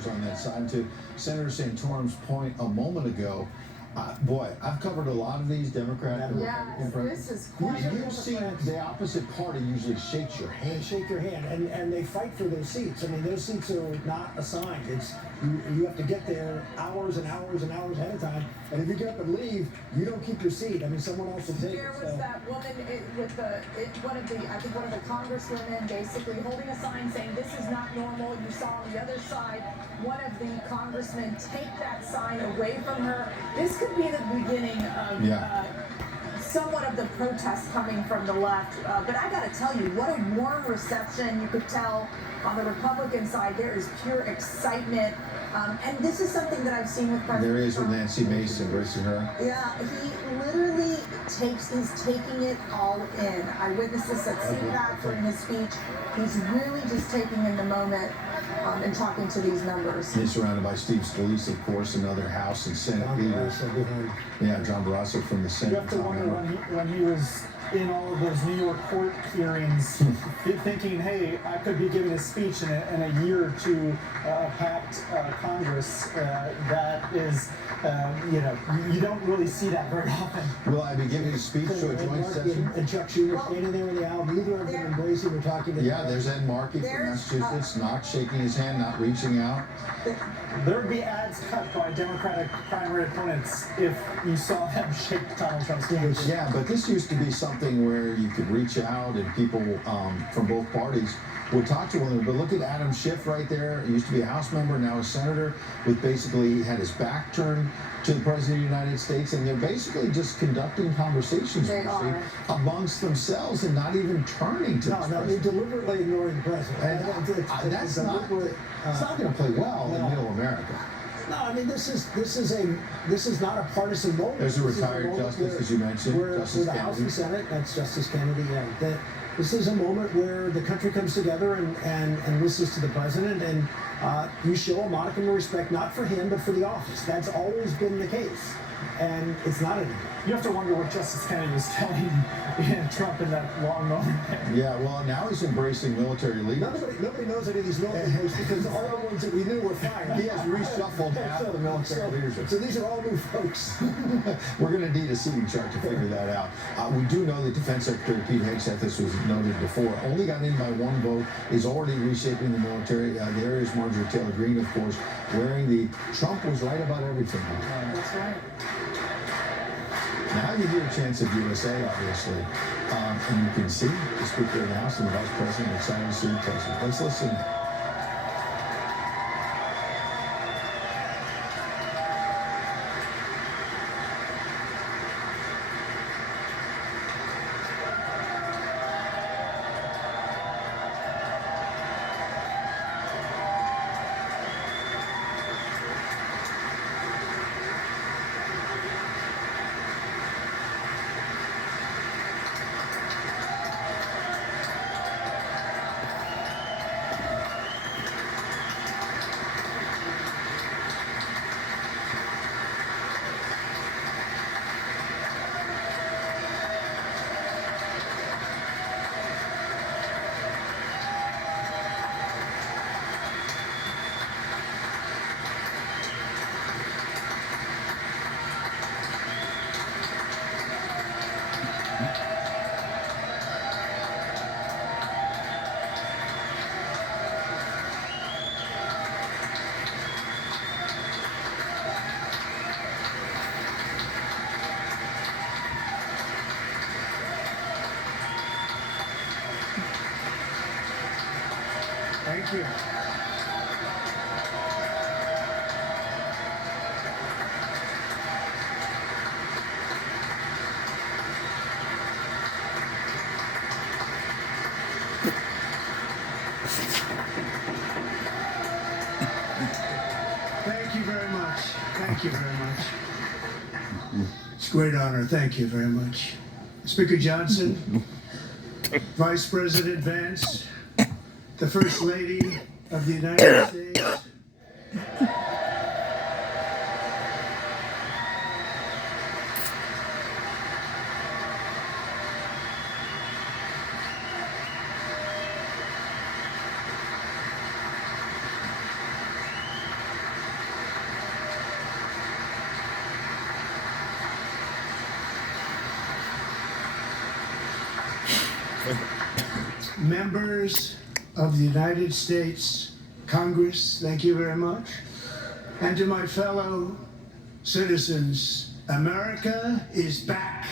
supporters on that side. To Senator Santorum's point a moment ago, boy, I've covered a lot of these Democrat. This is quite You've seen the opposite party usually shakes your hand. They shake your hand, and they fight for those seats. I mean, those seats are not assigned. It's you have to get there hours and hours and hours ahead of time. And if you get up and leave, you don't keep your seat. I mean, someone else will take it. There was that woman with one of the congresswomen basically holding a sign saying this is not normal. You saw on the other side one of the congressmen take that sign away from her. This could be the beginning of somewhat of the protest coming from the left. But I got to tell you, what a warm reception. You could tell on the Republican side there is pure excitement. And this is something that I've seen with President There is Trump. with Nancy Mace embracing her. Yeah, he literally is taking it all in. I witnessed this at CPAC during his speech. He's really just taking in the moment and talking to these members. He's surrounded by Steve Scalise, of course, another House and Senate leader. Yeah, John Barrasso from the Senate. You have to wonder when he was in all of those New York court hearings, thinking, hey, I could be giving a speech in a year or two, packed Congress. That is, you don't really see that very often. Will I be giving a speech to a joint session? And Chuck Schumer standing there in the aisle, neither of them embracing or talking to Yeah, there's Ed Markey from Massachusetts, not shaking his hand, not reaching out. There would be ads cut by Democratic primary opponents if you saw them shake Donald Trump's hand. Yeah, but this used to be something where you could reach out and people from both parties would talk to one another. But look at Adam Schiff right there. He used to be a House member, now a senator, with basically he had his back turned to the President of the United States, and they're basically just conducting conversations amongst themselves and not even turning to the president. They're deliberately ignoring the president. And that's not going to play well in middle America. No, I mean this is not a partisan moment. There's a retired justice, as you mentioned, Justice the Kennedy. House and Senate. That's Justice Kennedy. Yeah, this is a moment where the country comes together and listens to the president, and you show a modicum of respect, not for him, but for the office. That's always been the case, and it's not anymore. You have to wonder what Justice Kennedy was telling Trump in that long moment. Yeah, well, now he's embracing military leaders. Nobody knows any of these military folks because all the ones that we knew were fired. He has reshuffled half of the military leadership. So these are all new folks. We're going to need a seating chart to figure that out. We do know that Defense Secretary Pete Hegseth, this was noted before, only got in by one vote, is already reshaping the military. There is Marjorie Taylor Greene, of course, wearing the Trump was right about everything. That's right. Now you hear a chance of USA, obviously. And you can see the Speaker of the House and the Vice President excited to see the President. Let's listen. Thank you. Thank you very much. Thank you very much. It's a great honor. Thank you very much. Speaker Johnson, Vice President Vance, the First Lady of the United States. members of the United States Congress, thank you very much. And to my fellow citizens, America is back.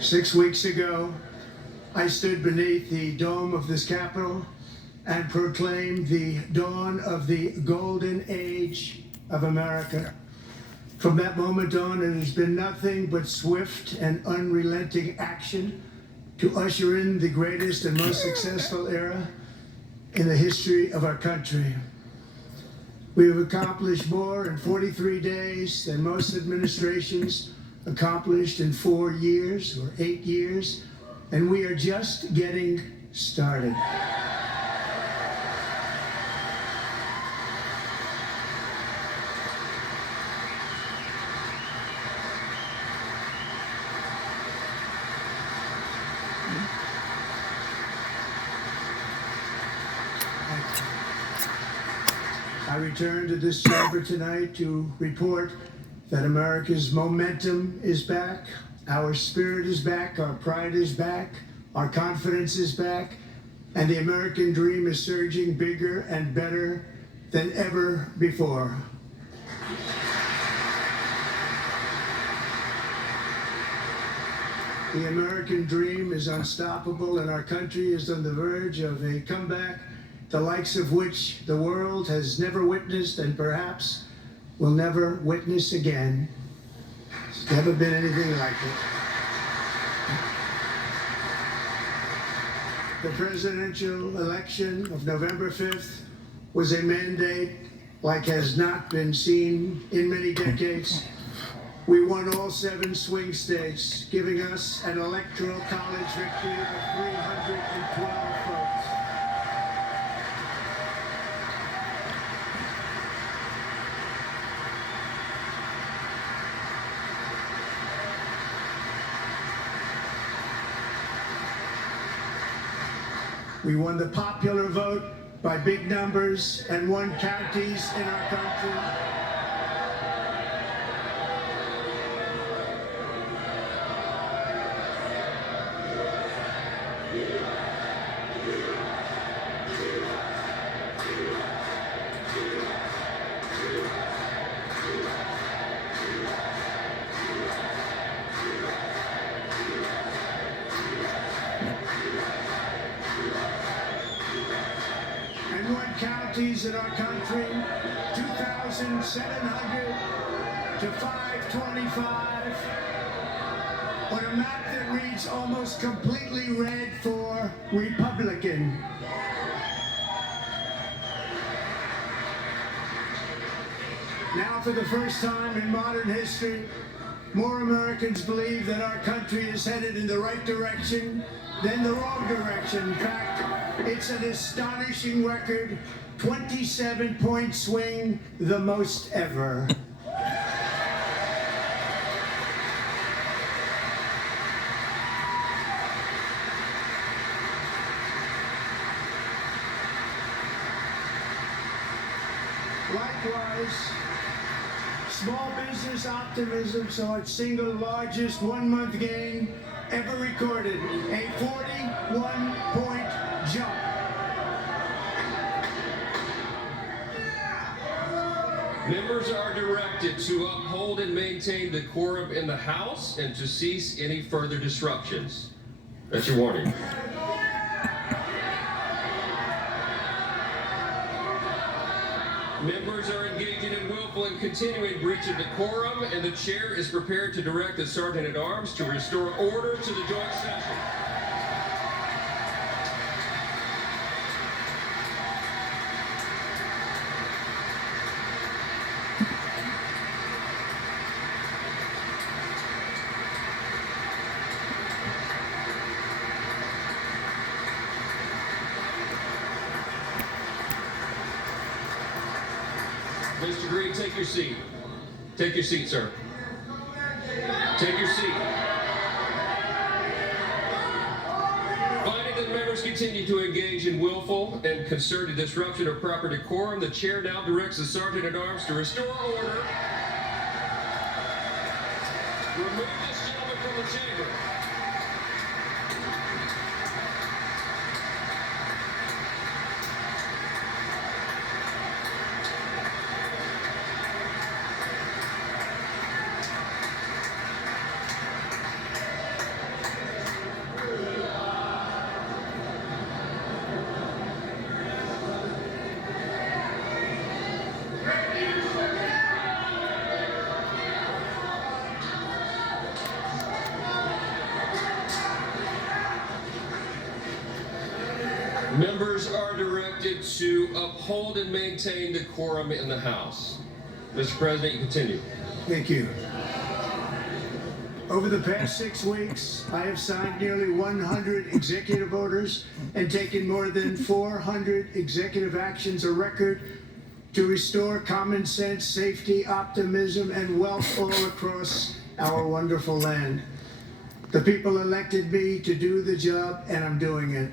6 weeks ago, I stood beneath the dome of this Capitol and proclaimed the dawn of the golden age of America. From that moment on, it has been nothing but swift and unrelenting action to usher in the greatest and most successful era in the history of our country. We have accomplished more in 43 days than most administrations accomplished in 4 years or 8 years, and we are just getting started. I return to this chamber tonight to report that America's momentum is back, our spirit is back, our pride is back, our confidence is back, and the American dream is surging bigger and better than ever before. The American dream is unstoppable, and our country is on the verge of a comeback, the likes of which the world has never witnessed and perhaps will never witness again. There's never been anything like it. The presidential election of November 5th was a mandate like has not been seen in many decades. We won all 7 swing states, giving us an electoral college victory of 312 votes. We won the popular vote by big numbers and won counties in our country. And won counties in our country, 2,700 to 525, on a map that reads almost completely red for Republican. Now, for the first time in modern history, more Americans believe that our country is headed in the right direction than the wrong direction. In fact, it's an astonishing record, 27-point swing, the most ever. Likewise, small business optimism saw its single largest one-month gain ever recorded, a 41-point jump. Members are directed to uphold and maintain decorum in the House and to cease any further disruptions. That's your warning. Members are engaging in willful and continuing breach of decorum, and the chair is prepared to direct the Sergeant-at-Arms to restore order to the joint session. Mr. Mr. Green, take your seat. Take your seat, sir. Take your seat. Finding that members continue to engage in willful and concerted disruption of proper decorum, the chair now directs the Sergeant-at-Arms to restore order. Remove this gentleman from the chamber. Members are directed to uphold and maintain decorum in the House. Mr. President, you continue. Thank you. Over the past 6 weeks, I have signed nearly 100 executive orders and taken more than 400 executive actions, a record to restore common sense, safety, optimism, and wealth all across our wonderful land. The people elected me to do the job, and I'm doing it.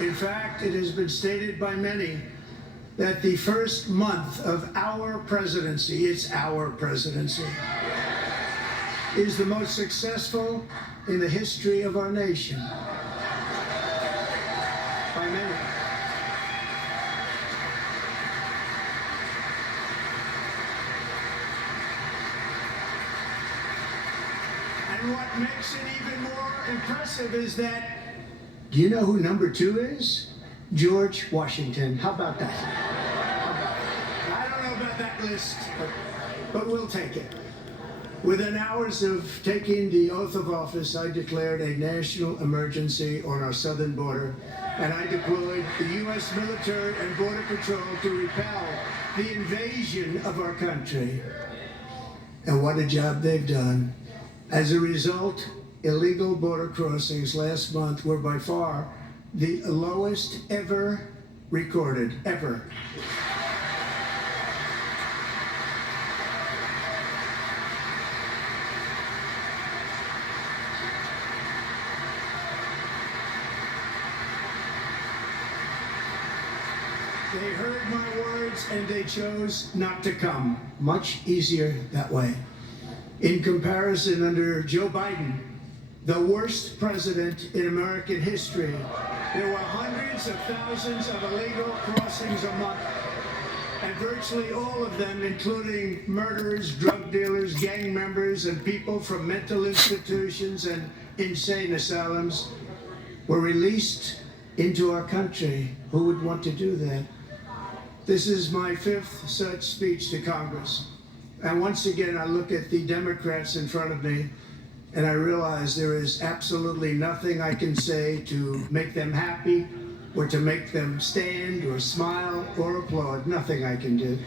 In fact, it has been stated by many that the first month of our presidency, it's our presidency, is the most successful in the history of our nation. By many. And what makes it even more impressive is that, do you know who number 2 is? George Washington. How about that? I don't know about that list, but we'll take it. Within hours of taking the oath of office, I declared a national emergency on our southern border, and I deployed the U.S. military and border patrol to repel the invasion of our country. And what a job they've done. As a result, illegal border crossings last month were by far the lowest ever recorded, ever. They heard my words and they chose not to come. Much easier that way. In comparison, under Joe Biden, the worst president in American history, there were hundreds of thousands of illegal crossings a month, and virtually all of them, including murderers, drug dealers, gang members, and people from mental institutions and insane asylums, were released into our country. Who would want to do that? This is my 5th such speech to Congress. And once again, I look at the Democrats in front of me, and I realize there is absolutely nothing I can say to make them happy or to make them stand or smile or applaud. Nothing I can do.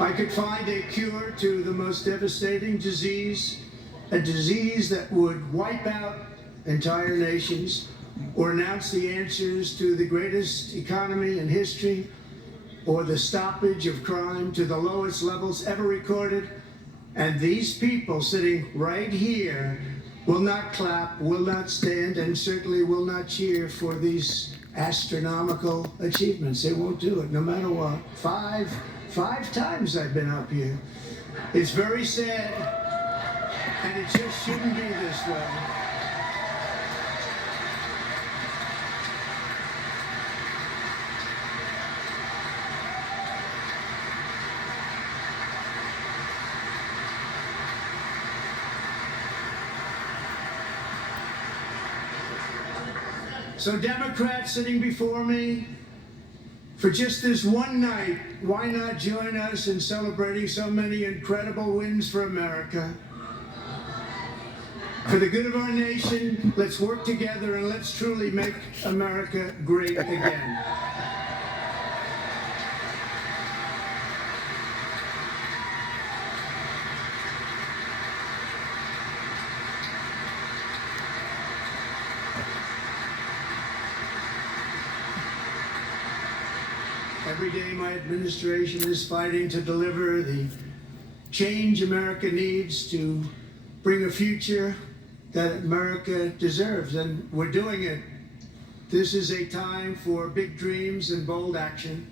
I could find a cure to the most devastating disease, a disease that would wipe out entire nations, or announce the answers to the greatest economy in history, or the stoppage of crime to the lowest levels ever recorded. And these people sitting right here will not clap, will not stand, and certainly will not cheer for these astronomical achievements. They won't do it, no matter what. Five times I've been up here. It's very sad, and it just shouldn't be this way. So Democrats sitting before me, for just this one night, why not join us in celebrating so many incredible wins for America? For the good of our nation, let's work together and let's truly make America great again. Every day my administration is fighting to deliver the change America needs to bring a future that America deserves, and we're doing it. This is a time for big dreams and bold action.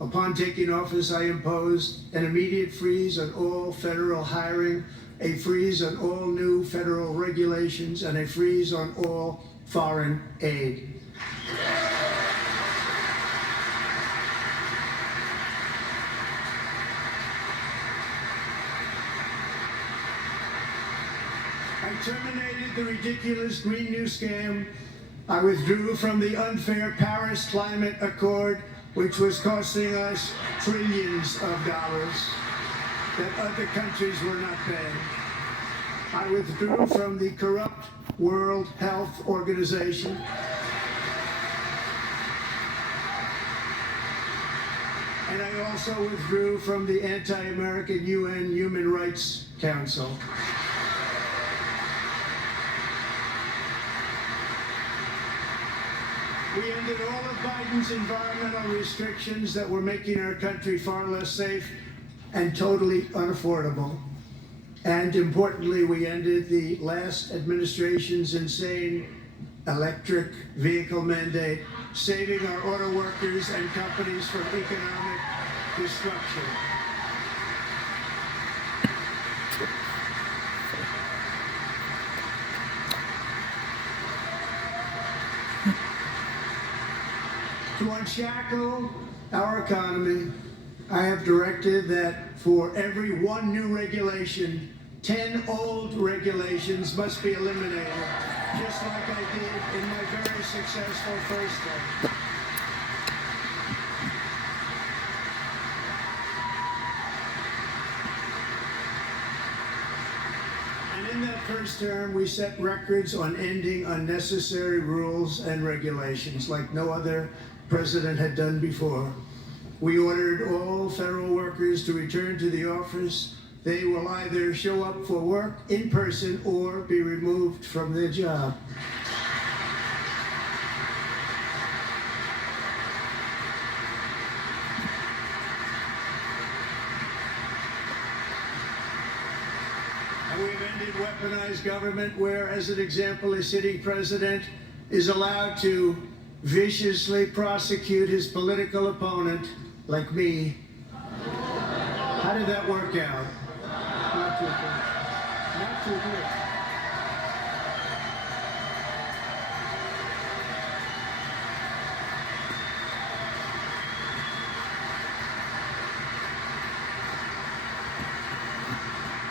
Upon taking office, I imposed an immediate freeze on all federal hiring, a freeze on all new federal regulations, and a freeze on all foreign aid. I terminated the ridiculous Green New Scam. I withdrew from the unfair Paris Climate Accord, which was costing us trillions of dollars that other countries were not paying. I withdrew from the corrupt World Health Organization. And I also withdrew from the anti-American UN Human Rights Council. We ended all of Biden's environmental restrictions that were making our country far less safe and totally unaffordable. And importantly, we ended the last administration's insane electric vehicle mandate, saving our auto workers and companies from economic destruction. To unshackle our economy, I have directed that for every one new regulation, 10 old regulations must be eliminated, just like I did in my very successful first term. And in that first term, we set records on ending unnecessary rules and regulations like no other president had done before. We ordered all federal workers to return to the office. They will either show up for work in person or be removed from their job. And we've ended weaponized government where, as an example, a sitting president is allowed to viciously prosecute his political opponent, like me. How did that work out? Not too good. Not too good.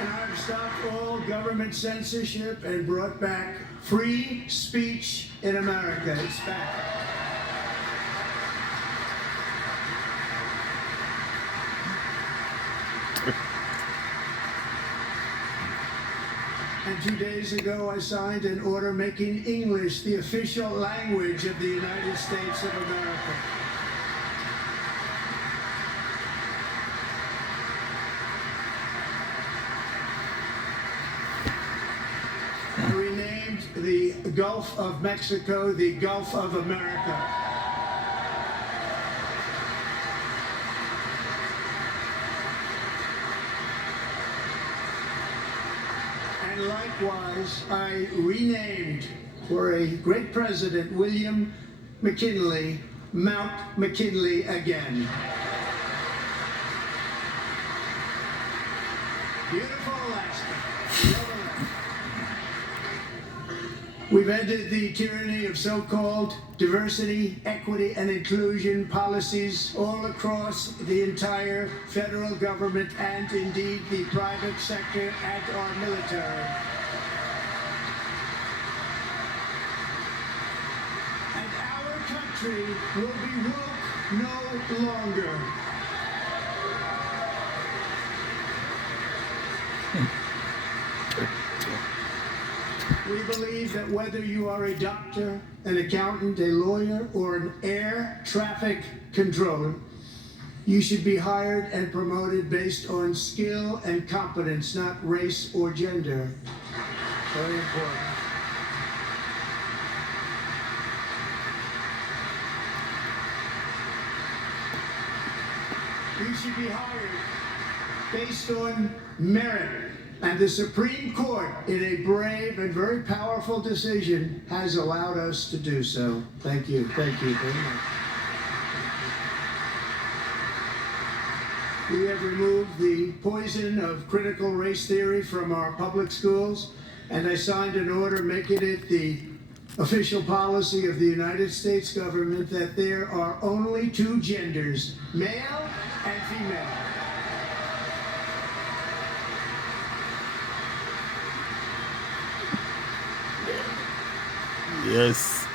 And I've stopped all government censorship and brought back free speech in America. It's back. And 2 days ago, I signed an order making English the official language of the United States of America. I renamed the Gulf of Mexico the Gulf of America. And likewise, I renamed, for a great president, William McKinley, Mount McKinley again. Beautiful Alaska. We've ended the tyranny of so-called diversity, equity, and inclusion policies all across the entire federal government and indeed the private sector and our military. And our country will be woke no longer. We believe that whether you are a doctor, an accountant, a lawyer, or an air traffic controller, you should be hired and promoted based on skill and competence, not race or gender. Very important. You should be hired based on merit. And the Supreme Court, in a brave and very powerful decision, has allowed us to do so. Thank you. Thank you very much. We have removed the poison of critical race theory from our public schools, and I signed an order making it the official policy of the United States government that there are only two genders, male and female. Yes.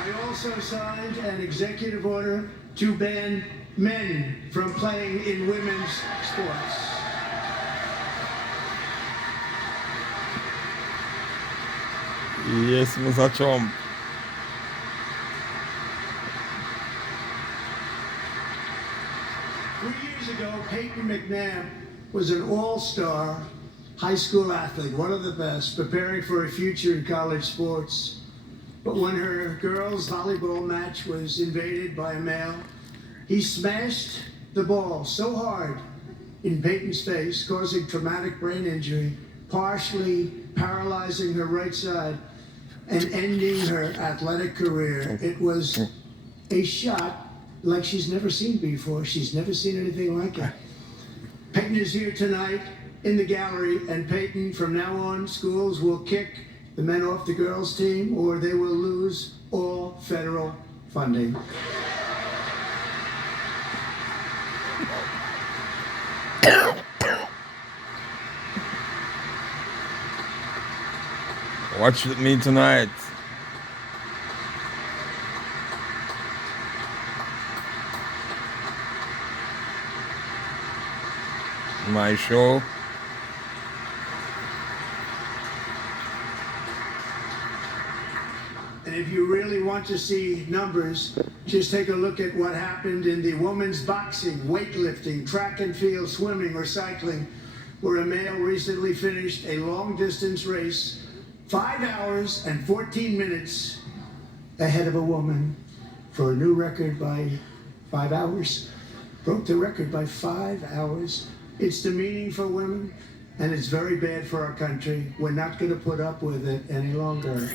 I also signed an executive order to ban men from playing in women's sports. Yes, Mr. Trump. 3 years ago, Peyton McNabb was an all-star high school athlete, one of the best, preparing for a future in college sports. But when her girls' volleyball match was invaded by a male, he smashed the ball so hard in Peyton's face, causing traumatic brain injury, partially paralyzing her right side, and ending her athletic career. It was a shot like she's never seen before. She's never seen anything like it. Peyton is here tonight in the gallery, and Peyton, from now on, schools will kick the men off the girls' team, or they will lose all federal funding. Watch with me tonight. My show. And if you really want to see numbers, just take a look at what happened in the women's boxing, weightlifting, track and field, swimming, or cycling, where a male recently finished a long-distance race 5 hours and 14 minutes ahead of a woman for a new record by 5 hours. Broke the record by 5 hours. It's demeaning for women, and it's very bad for our country. We're not going to put up with it any longer.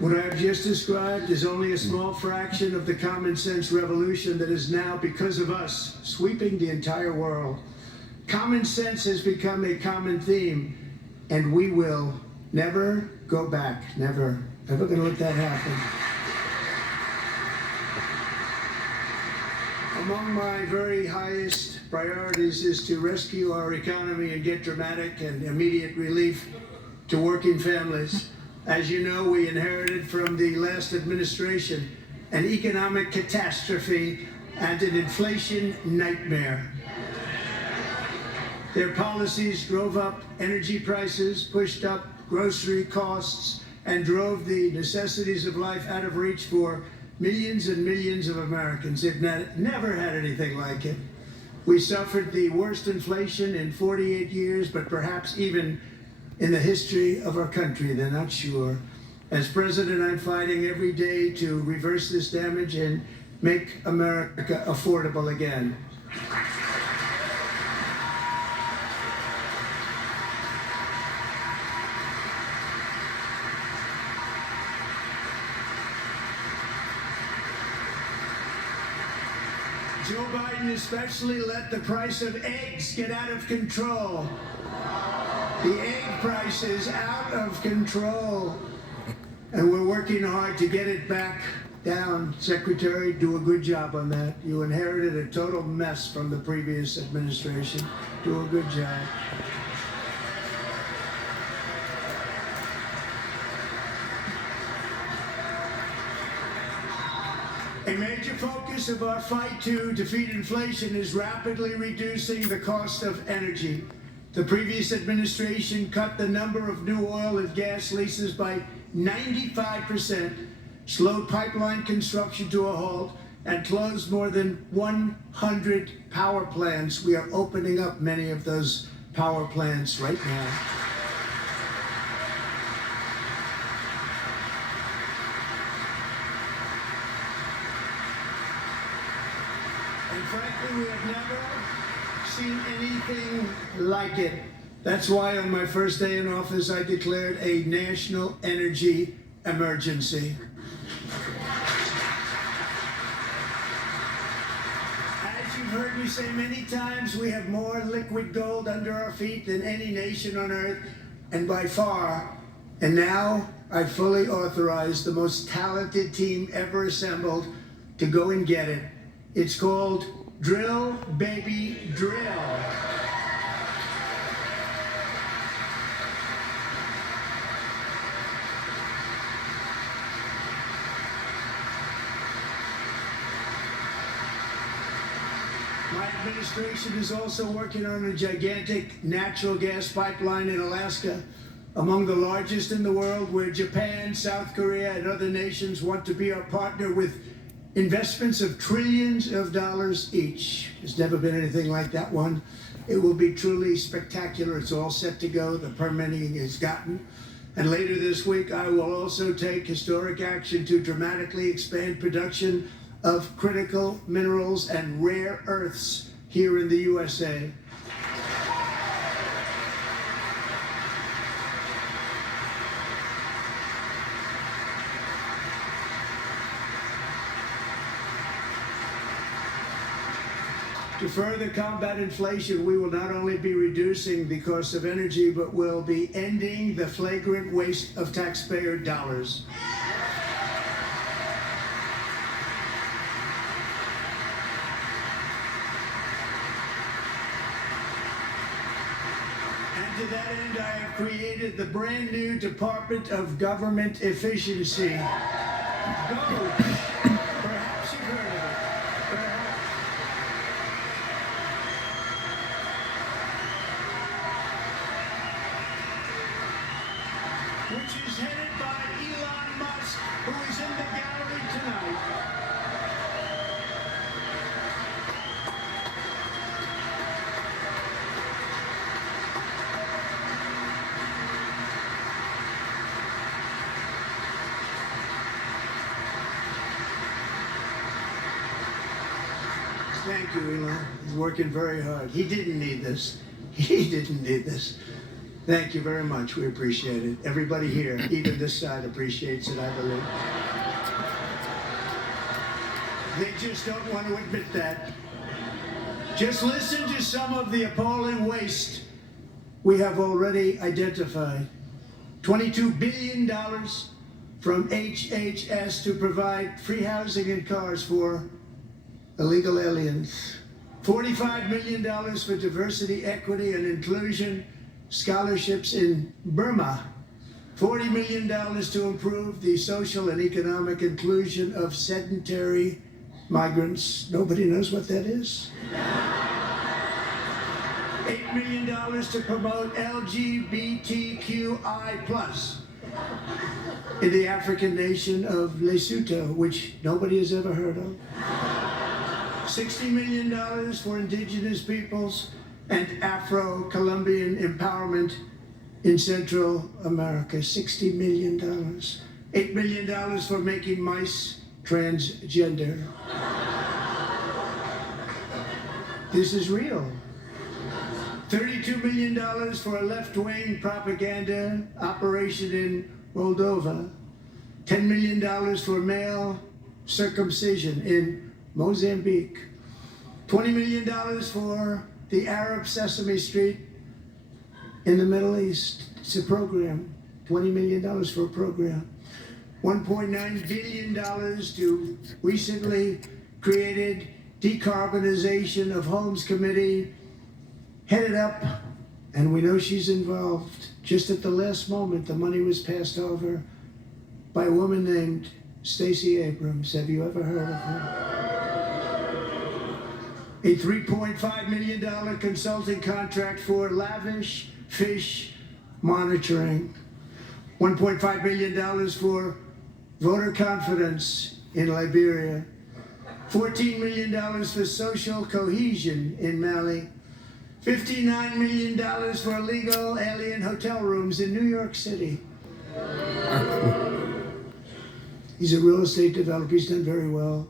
What I have just described is only a small fraction of the common sense revolution that is now, because of us, sweeping the entire world. Common sense has become a common theme, and we will never go back. Never. Never going to let that happen. Among my very highest priorities is to rescue our economy and get dramatic and immediate relief to working families. As you know, we inherited from the last administration an economic catastrophe and an inflation nightmare. Their policies drove up energy prices, pushed up grocery costs, and drove the necessities of life out of reach for millions and millions of Americans. They've never had anything like it. We suffered the worst inflation in 48 years, but perhaps even in the history of our country. They're not sure. As president, I'm fighting every day to reverse this damage and make America affordable again. Joe Biden especially let the price of eggs get out of control. The egg price is out of control, and we're working hard to get it back down. Secretary, do a good job on that. You inherited a total mess from the previous administration. Do a good job. A major focus of our fight to defeat inflation is rapidly reducing the cost of energy. The previous administration cut the number of new oil and gas leases by 95%, slowed pipeline construction to a halt, and closed more than 100 power plants. We are opening up many of those power plants right now. And frankly, we have never seen anything like it. That's why on my first day in office, I declared a national energy emergency. As you've heard me say many times, we have more liquid gold under our feet than any nation on earth, and by far. And now I fully authorize the most talented team ever assembled to go and get it. It's called Drill, Baby, Drill. My administration is also working on a gigantic natural gas pipeline in Alaska, among the largest in the world, where Japan, South Korea, and other nations want to be our partner with investments of trillions of dollars each. There's never been anything like that one. It will be truly spectacular. It's all set to go. The permitting is gotten. And later this week, I will also take historic action to dramatically expand production of critical minerals and rare earths here in the USA. To further combat inflation, we will not only be reducing the cost of energy, but will be ending the flagrant waste of taxpayer dollars. And to that end, I have created the brand new Department of Government Efficiency. Go! Perhaps you've heard of it. Perhaps. Which is headed by Elon Musk, who is in the gallery tonight. Thank you, Elon. He's working very hard. He didn't need this. He didn't need this. Thank you very much. We appreciate it. Everybody here, even this side, appreciates it, I believe. They just don't want to admit that. Just listen to some of the appalling waste we have already identified. $22 billion from HHS to provide free housing and cars for illegal aliens. $45 million for diversity, equity, and inclusion scholarships in Burma. $40 million to improve the social and economic inclusion of sedentary migrants. Nobody knows what that is. $8 million to promote LGBTQI+ in the African nation of Lesotho, which nobody has ever heard of. $60 million for indigenous peoples and Afro-Colombian empowerment in Central America. $60 million. $8 million for making mice transgender. This is real. $32 million for a left-wing propaganda operation in Moldova. $10 million for male circumcision in Mozambique. $20 million for the Arab Sesame Street in the Middle East. It's a program. $20 million for a program. $1.9 billion to recently created Decarbonization of Homes Committee, headed up, and we know she's involved. Just at the last moment, the money was passed over by a woman named Stacey Abrams. Have you ever heard of her? A $3.5 million consulting contract for lavish fish monitoring. $1.5 billion for voter confidence in Liberia. $14 million for social cohesion in Mali. $59 million for illegal alien hotel rooms in New York City. He's a real estate developer. He's done very well.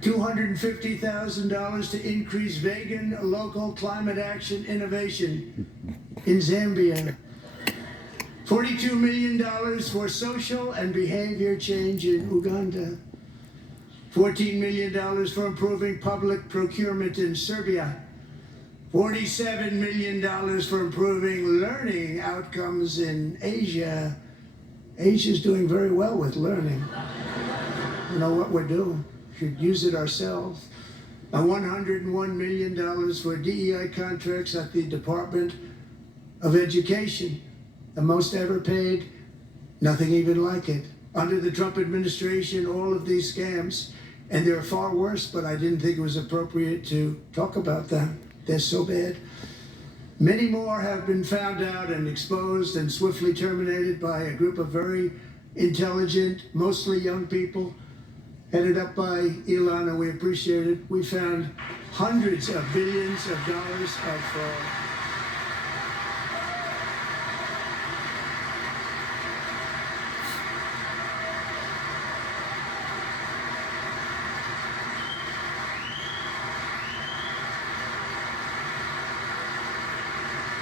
$250,000 to increase vegan local climate action innovation in Zambia. $42 million for social and behavior change in Uganda. $14 million for improving public procurement in Serbia. $47 million for improving learning outcomes in Asia. Asia's doing very well with learning. You know what we're doing. Should use it ourselves. $101 million for DEI contracts at the Department of Education. The most ever paid, nothing even like it. Under the Trump administration, all of these scams, and they're far worse, but I didn't think it was appropriate to talk about them. They're so bad. Many more have been found out and exposed and swiftly terminated by a group of very intelligent, mostly young people, headed up by Elon, and we appreciate it. We found hundreds of billions of dollars of fraud.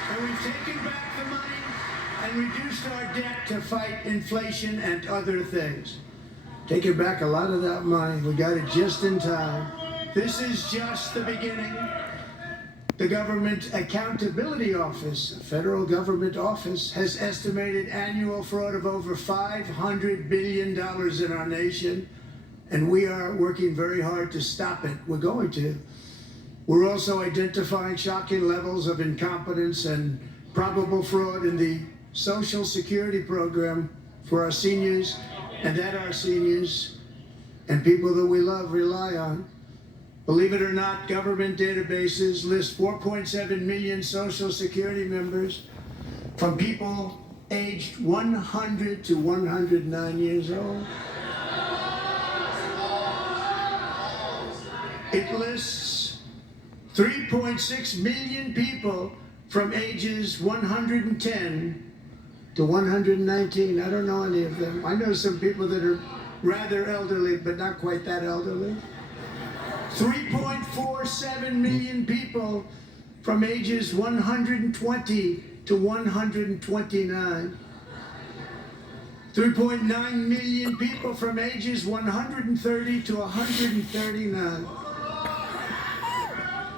And we've taken back the money and reduced our debt to fight inflation and other things. Taking back a lot of that money. We got it just in time. This is just the beginning. The Government Accountability Office, a federal government office, has estimated annual fraud of over $500 billion in our nation, and we are working very hard to stop it. We're going to. We're also identifying shocking levels of incompetence and probable fraud in the Social Security program for our seniors and that our seniors and people that we love rely on. Believe it or not, government databases list 4.7 million Social Security members from people aged 100 to 109 years old. It lists 3.6 million people from ages 110 to 119. I don't know any of them. I know some people that are rather elderly, but not quite that elderly. 3.47 million people from ages 120 to 129. 3.9 million people from ages 130 to 139.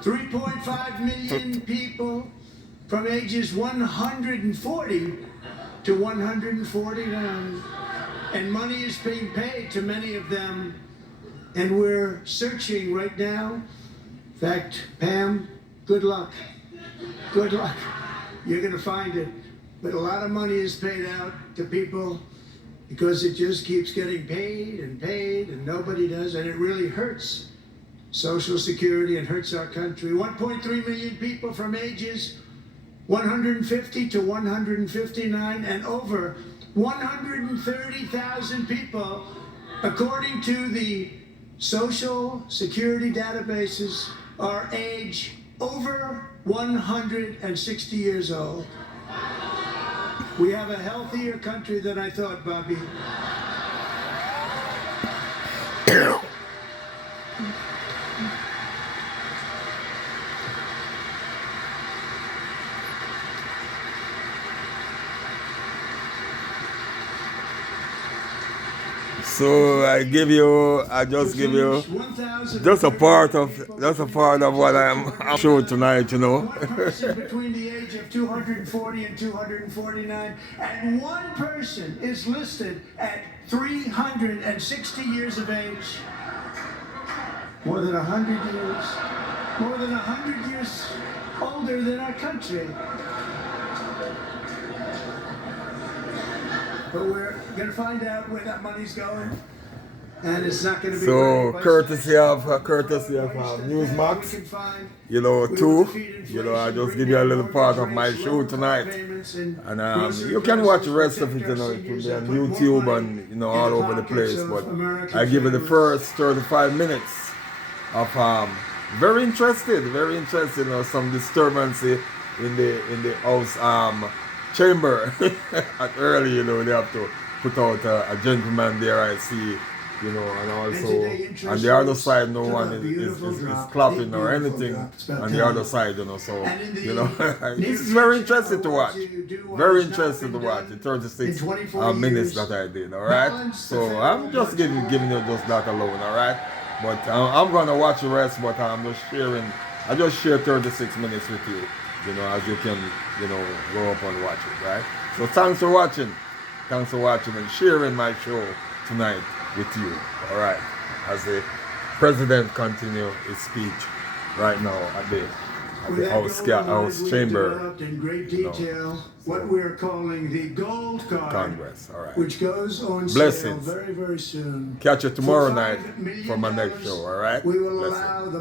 3.5 million people from ages 140 to 149. And money is being paid to many of them, and we're searching right now. In fact, Pam, good luck. Good luck. You're going to find it. But a lot of money is paid out to people because it just keeps getting paid, and nobody does, and it really hurts Social Security and hurts our country. 1.3 million people from ages 150 to 159, and over 130,000 people, according to the Social Security databases, are age over 160 years old. We have a healthier country than I thought, Bobby. So I just give you just a part of what I'm showing tonight, you know. One person between the age of 240 and 249, and one person is listed at 360 years of age. More than 100 years. More than 100 years older than our country. But we're going to find out where that money's going. And it's not going to be So great, courtessy of NEWSMAX, you know, too. You know, I just give you a little part of my show tonight, and you can watch the rest of it. You know, it will be on YouTube and, you know, all over the place. But I give you the first 35 minutes of very interested. You know, some disturbance in the House chamber at early. You know, they have to put out a gentleman there. I see. You know, and also on the other side, no one is clapping or anything on the other side, you know. So, you know, it's very interesting to watch. Very interesting to watch. The 36 minutes that I did, all right? So I'm just giving you just that alone, all right? But I'm going to watch the rest, but I'm just sharing. I just share 36 minutes with you, you know, as you can, you know, go up and watch it, right? So thanks for watching. Thanks for watching and sharing my show tonight with you, all right, as the president continue his speech right now at the House chamber, in great detail, what we're calling the Gold Card, Congress, all right, which goes on blessings. sale very, very soon. Catch you tomorrow night for my next show, all right. We will Blessings. allow the